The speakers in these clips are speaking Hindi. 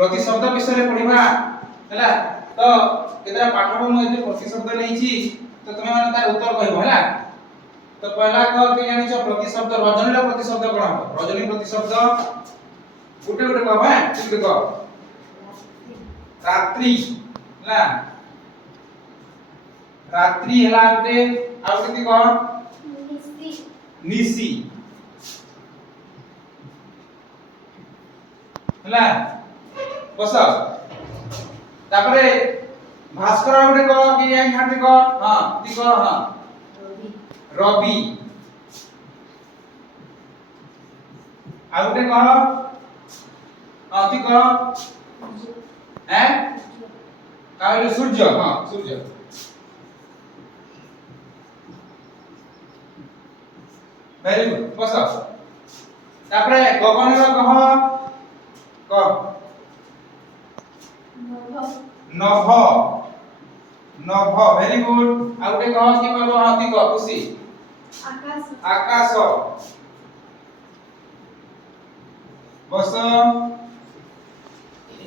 प्रतिशब्द विषय पढ़िबा हैला तो केतरा पाठ मु एते प्रतिशब्द नैछि तो तुमे माने तार उत्तर कहबो हैला तो पहला कह के जानि छ प्रतिशब्द रजनी ला प्रतिशब्द कोन हो रजनी प्रतिशब्द गुटे गुटे कहबा ठीक कह रात्रि हैला रात्रि हैला गुटे आ केति कह निसी हैला बस तापरे भास्कर गुटे कह कि जानि हाते कह हां ती कह हां रवि आ गुटे कह हां ती कह हैं कहले सूर्य हां सूर्य वेरी गुड बस तापरे गगन रो कह नभ नभ वेरी गुड आ गुटे कह कि कहबो हां ती कह खुशी आकाश आकाश बस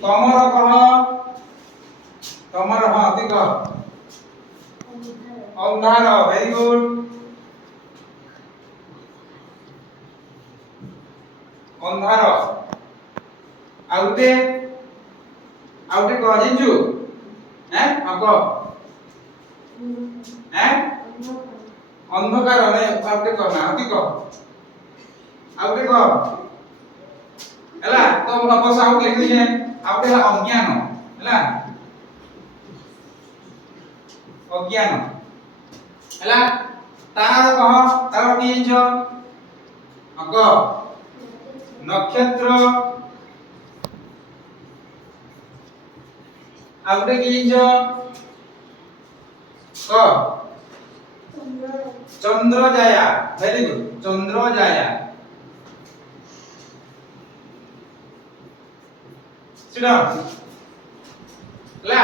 तमर कह तमर हां ती कह अंधार वेरी गुड अंधार आउटे कह जिंजू हैं अब हैं अंधकार नै आउटे कह ना हती कह आउटे कह हैला तो बस आउट लिख दिए आउटे ला अज्ञान हैला अज्ञान हैला तार कह तार की जिंजो कह नक्षत्र आउटे की जिंजो कह चंद्र जाया वेरी गुड चंद्र जाया सिट डाउन ला